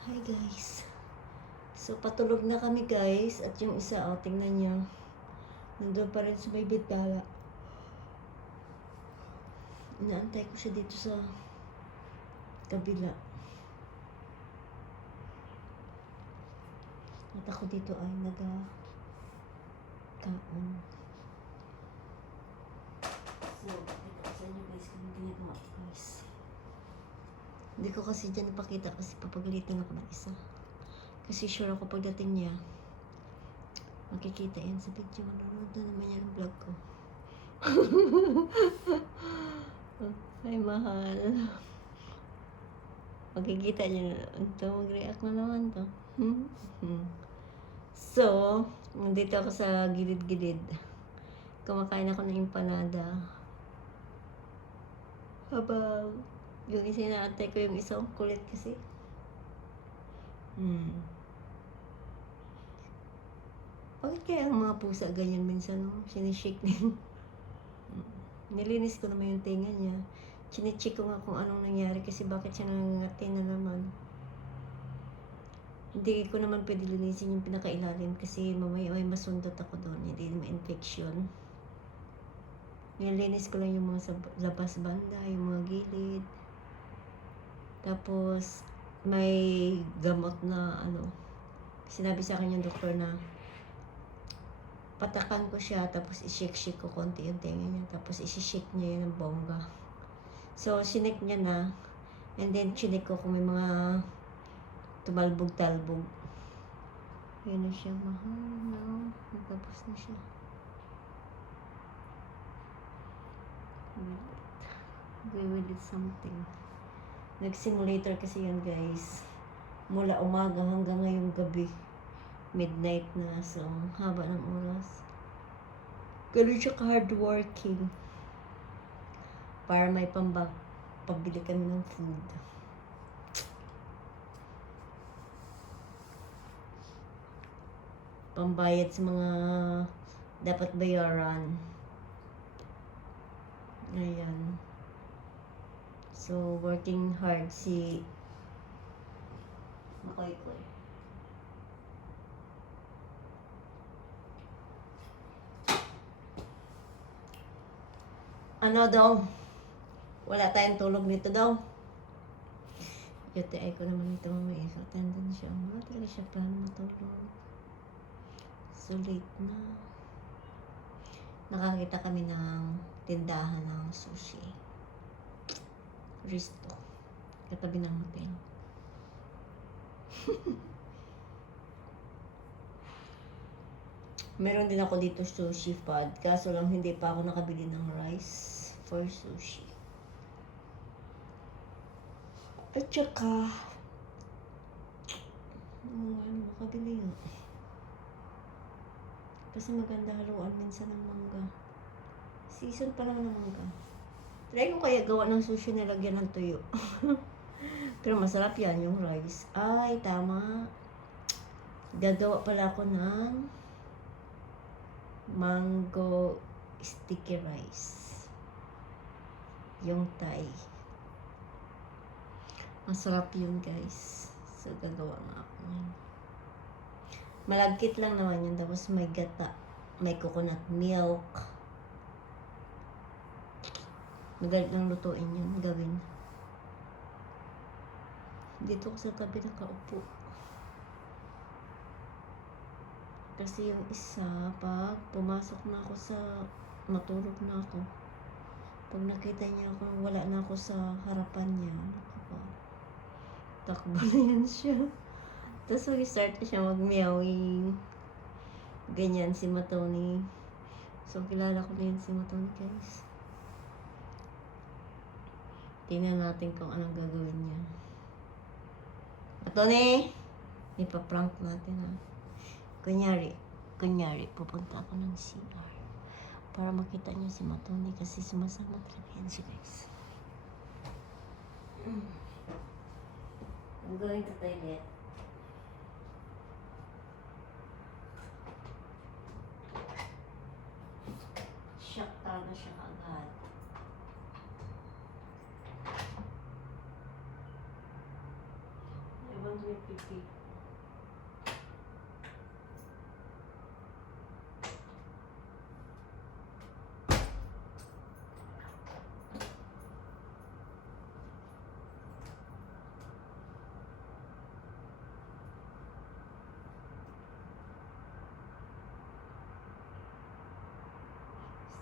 Hi guys. So patulog na kami guys at yung isa oh, tingnan niyo. Nandun pa rin sa may bintana. Inaantay ko siya dito sa kabila. At ako dito ay naga kaon. So, ito ko sa inyo guys kung ano ginagawa ko guys. Hindi ko kasi dyan ipakita kasi papagalitan ako ng isa. Kasi sure ako pagdating niya, makikita yan sa video. Manonood na naman yan ang vlog ko. Ay, mahal. Makikita niya na ito. Mag-react na naman to. So, nandito ako sa gilid-gilid. Kumakain ako ng empanada. Habang yung isa inaantay ko yung isang kulit kasi. Hmm. Bakit kaya ang mga pusa ganyan minsan, no? Sinishake niya. Hmm. Nilinis ko naman yung tinga niya. Chinecheck ko nga kung anong nangyari kasi bakit siya nangangati na naman. Hindi ko naman pwede linisin yung pinakailalim kasi mamaya may masundot ako doon. Hindi ma-infection. Nilinis ko lang yung mga labas banda, yung mga gilid. Tapos, may gamot na ano. Sinabi sa akin yung doktor na patakan ko siya tapos i-shake-shake ko konti yung tenga niya tapos i-shake niya yun ng bongga. So, sinek niya na and then chinek ko kung may mga tumalbog-talbog. Yun na siya, mahal na. Nagtapos na siya. We will do something. Nag-simulator kasi yun guys. Mula umaga hanggang ngayong gabi. Midnight na. So, haba ng oras. Ganun siya ka-hardworking. Para may pambak pabili kami ng food. Pambayad sa mga dapat bayaran. Ayan. So, working hard si Makoy ko eh. Ano daw? Wala tayong tulog nito daw. Yote ay ko naman ito mamaya. So, tandaan siya. Wala talaga siya plano matulog. So, late na. Nakakita kami ng tindahan ng sushi. Risto. Katabi ng hotel. Meron din ako dito sushi pod. Kaso lang hindi pa ako nakabili ng rice for sushi. At saka, ano ano makabili nga. Kasi maganda haluan minsan ng mangga. Season pa lang ng mangga. Try ko kaya gawa ng sushi na lagyan ng tuyo. Pero masarap yan yung rice. Ay, tama. Gagawa pala ako ng mango sticky rice. Yung Thai. Masarap yun, guys. So, gagawa nga ako. Malagkit lang naman yun. Tapos may gata. May coconut milk. Magalit lang lutuin yun. Gawin. Dito ko sa tabi nakaupo. Kasi yung isa, pag pumasok na ako sa, matulog na ako. Pag nakita niya ako, wala na ako sa harapan niya. Nakaka, takbo na yan siya. Tapos mag-start siya mag-meowing. Ganyan si Matoni. So, kilala ko na yun si Matoni, guys. Tingnan natin kung anong gagawin niya. Matoni! Ipaprank natin, ha? Kunyari, kunyari, pupunta ako ng CR. Para makita niyo si Matoni kasi sumasama talaga yan siya, guys. I'm going to toilet. Shock talaga siya kaagad. Ewan ko may pipi.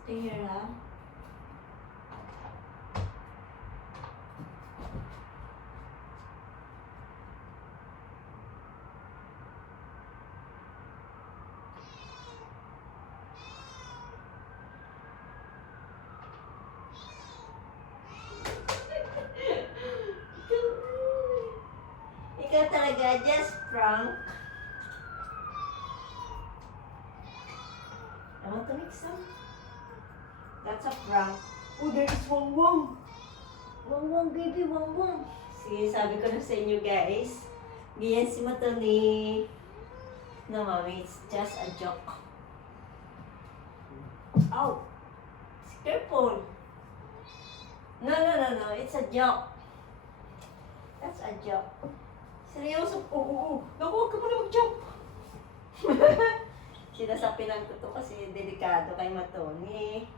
Stay here, ah. Ikaw talaga, just prank. I want to make some. That's a prank. Oh, there is Wang Wang. Wang Wang, baby, Wang Wang. Sige, sabi ko na sa inyo guys. Ganyan si Mato ni... No, mommy, it's just a joke. Oh! Careful! No, no, no, no. It's a joke. That's a joke. Seryoso? Oo, oo, oo. Naku, huwag ka muna mag-jump. Sinasapi lang ko to kasi delikado kay Matoni.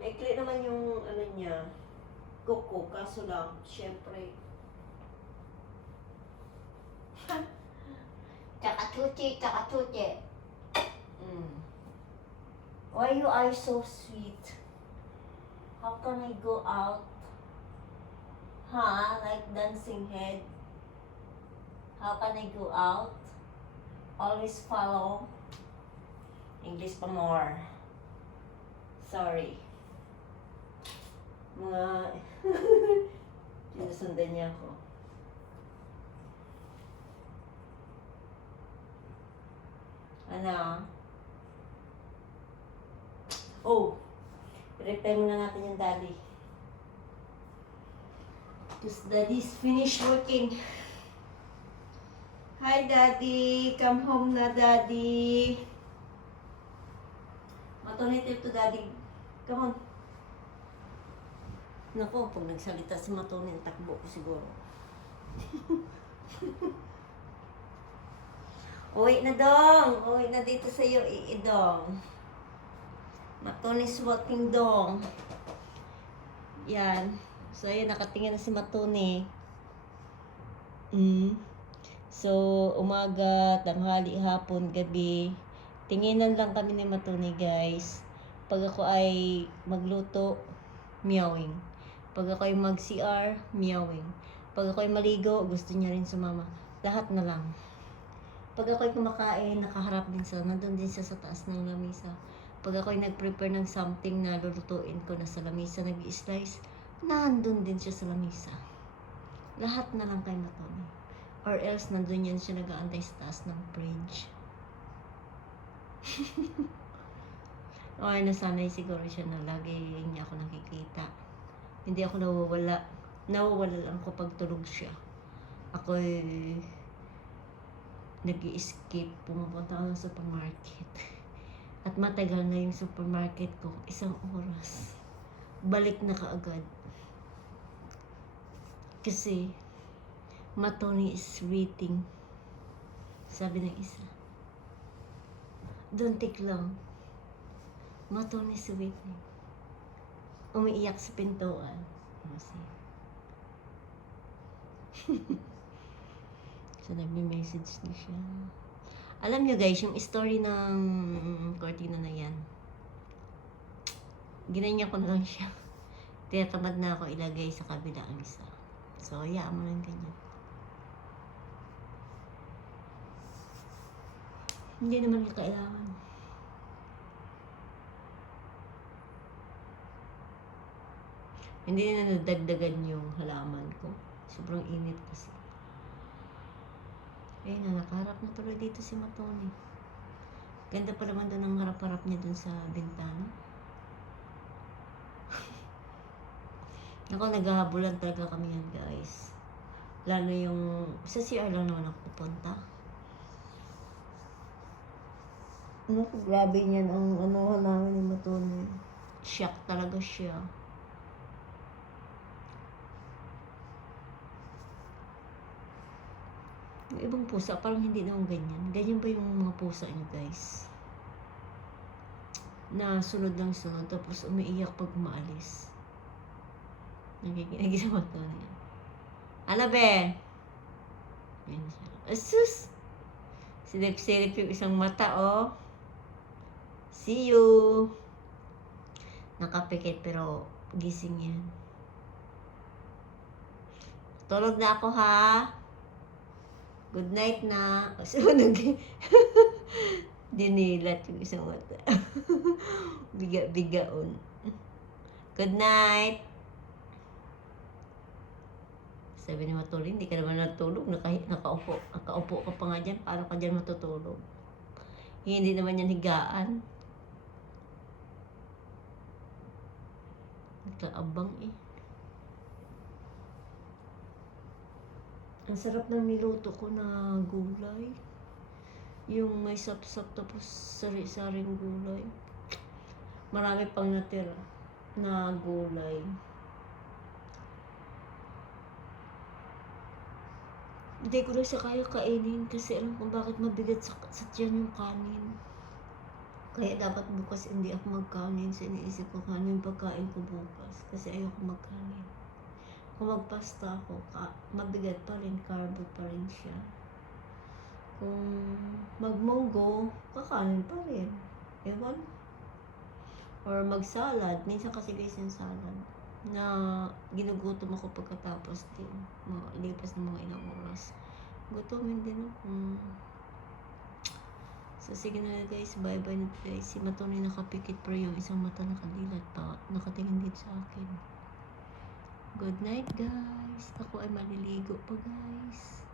Maikli naman yung ano niya, kuko, kaso lang, syempre. Tsaka chuchi, tsaka chuchi. Mm. Why you are so sweet? How can I go out? Huh? Like dancing head? How can I go out? Always follow. English pa more. Sorry. Mga... Sinusundan niya ako. Ano? Oh! Reply muna natin yung daddy. Because daddy's finished working. Hi, daddy. Come home na, daddy. Matunitive to daddy. Come on. Naku, pag nagsalita si Matoni, takbo ko siguro. Uwi na dong. Uwi na dito sa iyo, iidong. Matoni's walking dong. Yan. So, ayun, nakatingin na si Matoni. Mm. So, umaga, tanghali, hapon, gabi. Tinginan lang kami ni Matoni, guys. Pag ako ay magluto, meowing. Pag ako ay mag-CR, meowing. Pag ako ay maligo, gusto niya rin sumama. Lahat na lang. Pag ako ay kumakain, nakaharap din sa, nandun din siya sa taas ng lamisa. Pag ako ay nag-prepare ng something na lulutuin ko na sa lamisa, nag-slice, nandun din siya sa lamisa. Lahat na lang kay Matoni. Or else, nandun yan siya nag-aantay sa taas ng fridge. Okay, nasanay siguro siya na lagi niya ako nakikita. Hindi ako nawawala. Nawawala lang ako pag tulog siya. Ako nag escape pumupunta ako sa supermarket. At matagal na yung supermarket ko, isang oras. Balik na kaagad. Kasi, Matoni is waiting. Sabi ng isa. Don't take long. Matoni is waiting. Umiiyak sa pintuan. Kasi. so, nagme-message na siya. Alam nyo guys, yung story ng Cortina na yan, ginanya ko na lang siya. Tinatamad na ako ilagay sa kabila ang isa. So, hayaan mo lang ganyan. Hindi naman kailangan. Hindi na nadagdagan yung halaman ko. Sobrang init kasi. Ayun na, nakaharap na tuloy dito si Matoni. Ganda pa naman doon ang harap-harap niya doon sa bintana. Ako, naghahabulan talaga kami yan, guys. Lalo yung, sa CR lang naman ako pupunta. Ano, grabe niyan ang ano namin ni Matoni. Shock talaga siya. Yung ibang pusa, parang hindi naman ganyan. Ganyan ba yung mga pusa niyo, guys? Na sunod lang sunod, tapos umiiyak pag umaalis. Nagiginig sa mata niya. Ano, be? Yan siya. Asus! Silip-silip yung isang mata, oh. See you! Nakapikit pero gising yan. Tulog na ako, ha? Good night na. Sunog. Dinilat yung isang mata. Biga-bigaon. Good night. Sabi ni Matuli, hindi ka naman natulog. Naka, nakaupo, nakaupo ka pa nga dyan. Paano ka dyan matutulog? Hindi naman yan higaan. Nagkaabang eh. Ang sarap ng niluto ko na gulay. Yung may sap-sap tapos sari-saring gulay. Marami pang natira na gulay. Hindi ko na siya kaya kainin kasi alam ko bakit mabigat sa, sa tiyan yung kanin. Kaya dapat bukas hindi ako magkanin. So iniisip ko yung pagkain ko bukas. Kasi ayoko magkanin. Kung magpasta ako, mabigat pa rin, carbo pa rin siya. Kung magmunggo, kakanin pa rin. Ewan. Or magsalad. Minsan kasi guys yung salad na ginugutom ako pagkatapos din. Mga lipas ng mga ilang oras. Gutomin din ako. So, sige na guys. Bye-bye na guys. Si Matoni nakapikit pero yung isang mata nakadilat pa. Nakatingin dito sa akin. Good night guys. Ako ay maliligo pa guys.